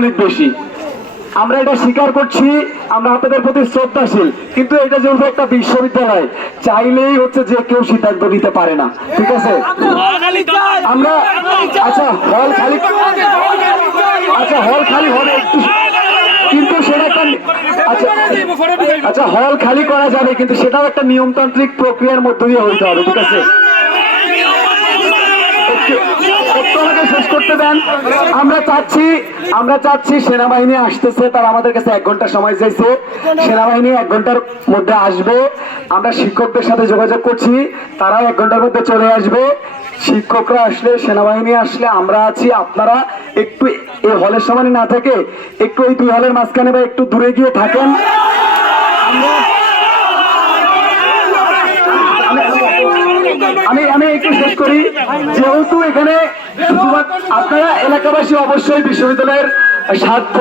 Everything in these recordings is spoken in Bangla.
অনেক বেশি। আমরা এটা স্বীকার করছি, আমরা আপনাদের প্রতি শ্রদ্ধাশীল, কিন্তু এটা যেহেতু একটা বিশ্ববিদ্যালয়, চাইলেই হচ্ছে যে কেউ সিদ্ধান্ত নিতে পারে না, ঠিক আছে? আমরা আচ্ছা হল খালি হবে একটু, কিন্তু সেটা একটা আচ্ছা হল খালি করা যাবে, কিন্তু সেটাও একটা নিয়মতান্ত্রিক প্রক্রিয়ার মধ্য দিয়ে হইতে হবে, ঠিক আছে? শেষ করতে দেন। আমরা চাচ্ছি সেনাবাহিনী আসতেছে, তারা আমাদের কাছে 1 ঘন্টা সময় চাইছে, সেনাবাহিনী 1 ঘন্টার মধ্যে আসবে। আমরা শিক্ষকদের সাথে যোগাযোগ করছি, তারাও 1 ঘন্টার মধ্যে চলে আসবে। শিক্ষকরা আসলে, সেনাবাহিনী আসলে আমরা আছি। আপনারা একটু এই হলের সামনে না থেকে একটু এই 2 হলের মাঝখানে বা একটু দূরে গিয়ে থাকেন। আমি একটু শেষ করি। যেহেতু এখানে আপনারা এলাকাবাসী অবশ্যই বিশ্ববিদ্যালয়ের স্বার্থ,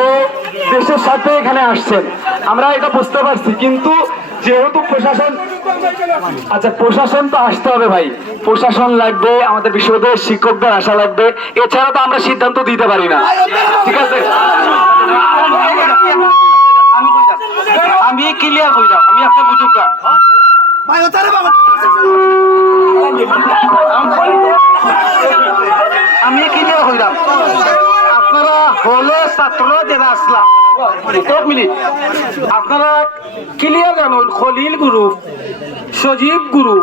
দেশের স্বার্থে এখানে আসছেন, আমরা এটা বুঝতে পারছি, কিন্তু যেহেতু প্রশাসন তো আসতে হবে ভাই, প্রশাসন লাগবে, আমাদের বিশ্ববিদ্যালয়ের শিক্ষকদের আসা লাগবে, এছাড়া তো আমরা সিদ্ধান্ত দিতে পারি না, ঠিক আছে? আমি ক্লিয়ার হয়ে যাও, আমি আপনার বুঝুক আমি ক্লিয়ার হইলাম। আপনারা হলে ছাত্র যারা আসলা 1 মিনিট, আপনারা ক্লিয়ার জানুন খলিল গুরু, সজীব গুরু,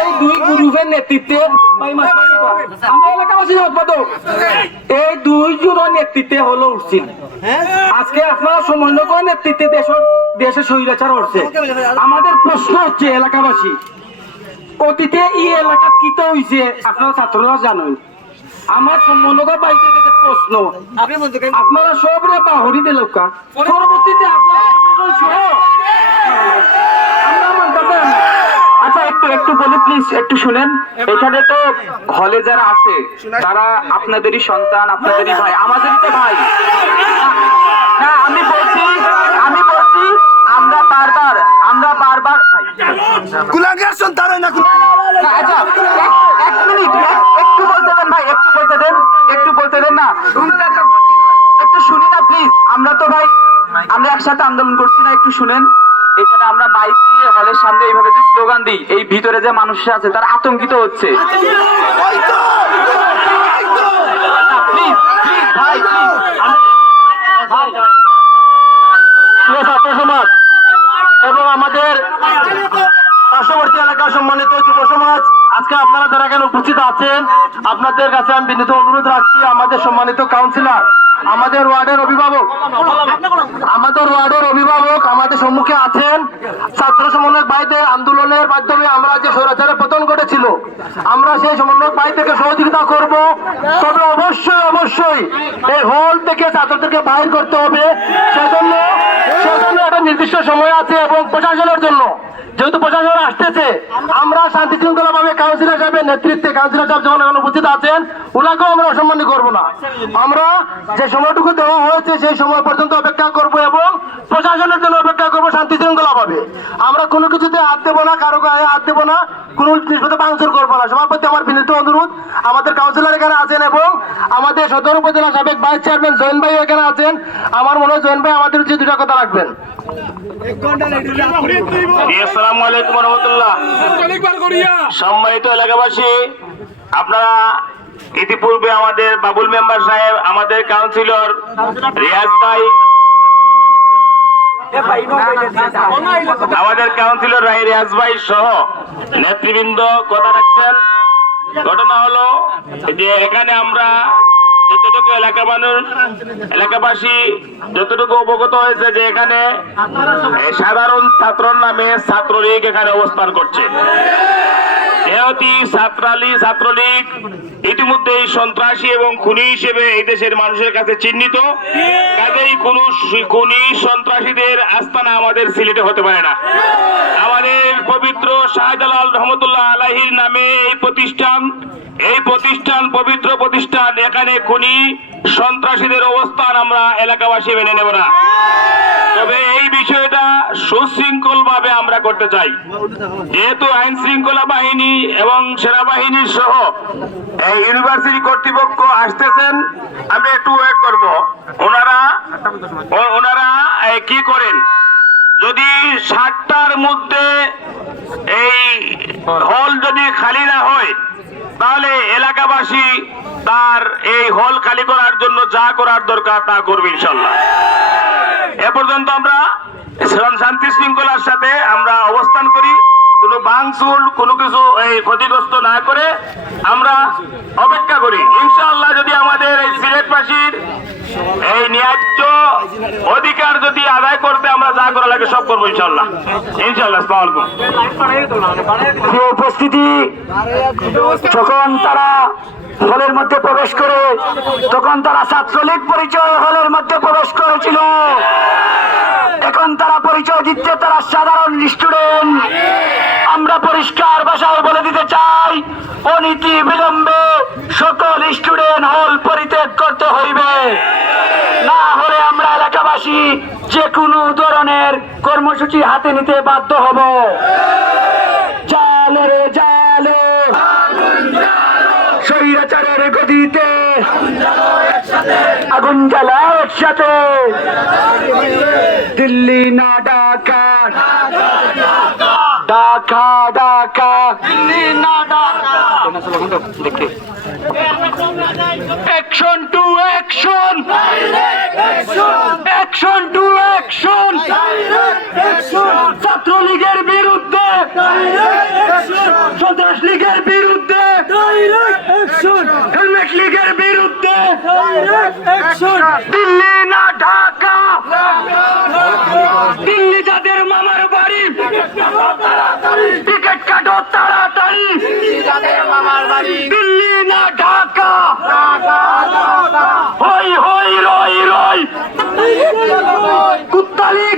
এই 2 গ্রুপের নেতৃত্বে এই 2 জনের নেতৃত্বে হলো উঠছিল। আজকে আপনারা সমন্বয় নেতৃত্বে দেশের স্বৈরাচার উঠছে। আমাদের প্রশ্ন হচ্ছে এলাকাবাসী, অতীতে এই এলাকা কিতে হয়েছে আপনারা ছাত্ররা জানেন। আমার সমন্বয় বাইরে প্রশ্ন, আপনারা সবরে বাহরি দিল, পরবর্তীতে আপনারা আচ্ছা একটু বলি প্লিজ, একটু শুনেন। এখানে তো হলে যারা আছে তারা আপনাদেরই সন্তান, আপনাদেরই ভাই, আমাদেরই তো ভাই। না আমি বলছি আমরা বারবার কুলাঙ্গার সন্তান না। আচ্ছা 1 মিনিট, একটু বলতে দেন ভাই, একটু বলতে দেন না, একটু শুনি না প্লিজ। আমরা তো ভাই আমরা একসাথে আন্দোলন করছি না, একটু শুনেন। এখানে আমরা মাইক দিয়ে হলের সামনে এইভাবে যে স্লোগান দিই, এই ভিতরে যে মানুষরা আছে তারা আতঙ্কিত হচ্ছে। প্লিজ ভাই, ছাত্র সমাজ এবং আমাদের পার্শ্ববর্তী এলাকার সম্মানিত যুব সমাজ, আজকে আপনারা যারা এখানে উপস্থিত আছেন, আপনাদের কাছে আমি বিনীত অনুরোধ রাখছি, আমাদের সম্মানিত কাউন্সিলর, আমাদের ওয়ার্ডের অভিভাবক আমাদের সম্মুখে আছেন। ছাত্র সমন্বয়ক ভাইদের আন্দোলনের মাধ্যমে আমরা যে স্বৈরাচারের পতন ঘটেছিল, আমরা সেই সমন্বয়ক ভাই থেকে সহযোগিতা করব। তবে অবশ্যই এই হল থেকে ছাত্রদেরকে বাইর করতে হবে। সেজন্য একটা নির্দিষ্ট সময় আছে, এবং প্রশাসনের জন্য যেহেতু প্রশাসন আসতেছে, আমরা শান্তি শৃঙ্খলা ভাবে কাউন্সিলর সাহেবের নেতৃত্বে, কাউন্সিলর সাহেব যখন এখন উপস্থিত আছেন, ওনাকেও আমরা অসম্মান করবো না। আমরা যে সময়টুকু দেওয়া হয়েছে সেই সময় পর্যন্ত অপেক্ষা করব, এবং প্রশাসনের জন্য অপেক্ষা করবো শান্তি শৃঙ্খলা ভাবে। আমরা কোনো কিছুতে হাত দেবো না, কারো গায়ে হাত দেবো না, কোনো জিনিসপত্র ভাঙচুর করবো না। সবার প্রতি আমার বিনীত অনুরোধ। আমাদের কাউন্সিলর এখানে আছেন, এবং আমাদের সদর উপজেলা সাবেক ভাইস চেয়ারম্যান জয়েন ভাই এখানে আছেন। আমার মনে হয় জয়েন ভাই আমাদের যে 2টা কথা রাখবেন। আসসালামু আলাইকুম ওয়া রাহমাতুল্লাহ। সম্মানিত এলাকাবাসী, আপনারা ইতিপূর্বে আমাদের বাবুল মেম্বার সাহেব, আমাদের কাউন্সিলর রিয়াজ ভাই, রিয়াজ ভাই সহ নেতৃবৃন্দ কথা রাখছেন। ঘটনা হলো যে এখানে আমরা যতটুকু এলাকাবাসী যতটুকু অবগত হয়েছে যে এখানে সাধারণ ছাত্রর নামে ছাত্রলীগ এখানে অবস্থান করছে। যেহেতু ছাত্রলীগ ইতিমধ্যেই সন্ত্রাসী এবং খুনি হিসেবে এই দেশের মানুষের কাছে চিহ্নিত, কাজেই কোন খুনি সন্ত্রাসীদের আস্তানা আমাদের সিলেটে হতে পারে না। আমাদের পবিত্র শাহজালাল রহমতুল্লাহ আলাইহির নামে এই প্রতিষ্ঠান প্রতিষ্ঠান পবিত্র প্রতিষ্ঠান, এখানে খুনি সন্ত্রাসীদের অবস্থান আমরা এলাকাবাসী মেনে নেব না। তবে এই বিষয়টা সুশৃঙ্খল ভাবে আমরা করতে চাই। যেহেতু আইন শৃঙ্খলা বাহিনী এবং সেনাবাহিনীর সহ এই ইউনিভার্সিটি কর্তৃপক্ষ আসতেছেন, আমরা একটু ওয়েট করব। ওনারা কি করেন, যদি 7টার মধ্যে এই হল যদি খালি না হয়, তাহলে এলাকাবাসী তার এই হল খালি করার জন্য যা করার দরকার তা করবে ইনশাল্লাহ। এ পর্যন্ত আমরা শান্তি শৃঙ্খলার সাথে আমরা অবস্থান করি, কোনো ভাঙচুর কোনো কিছু এই ক্ষতিগ্রস্ত না করে আমরা অপেক্ষা করি। ইনশাআল্লাহ যদি আমাদের এই সিলেটবাসীর এই ন্যায্য অধিকার যদি আদায় করতে আমরা যা করা লাগে সব করবো ইনশাআল্লাহ। আসসালামু আলাইকুম। উপস্থিতি, যখন তারা হলের মধ্যে প্রবেশ করে তখন তারা ছাত্রলীগ পরিচয় হলের মধ্যে প্রবেশ করেছিল। এখন তারা পরিচয় দিচ্ছে তারা সাধারণ স্টুডেন্ট। আমরা পরিষ্কার ভাষায় বলে দিতে চাই, অনীতি বিলম্বে সকল স্টুডেন্ট হল পরিত্যাগ করতে হইবে, না হলে আমরা এলাকাবাসী যে কোনো ধরনের কর্মসূচি হাতে নিতে বাধ্য হব। জালো রে জালো, স্বৈরাচারের গদিতে আগুন জ্বালা একসাথে, দিল্লি না ঢাকা, ঢাকা ঢাকা, দিল্লি না Dhaka. Action to action, action to action, ছাত্রলীগের বিরুদ্ধে, সন্ত্রাস লীগের বিরুদ্ধে, হেলমেট লীগের বিরুদ্ধে, দিল্লি না ঢাকা, দিল্লি যাদের মামার বাড়ি, টিকিট কাটো তাড়াতাড়ি, দিল্লি না ঢাকা, হই হই রই রই, কুত্তালি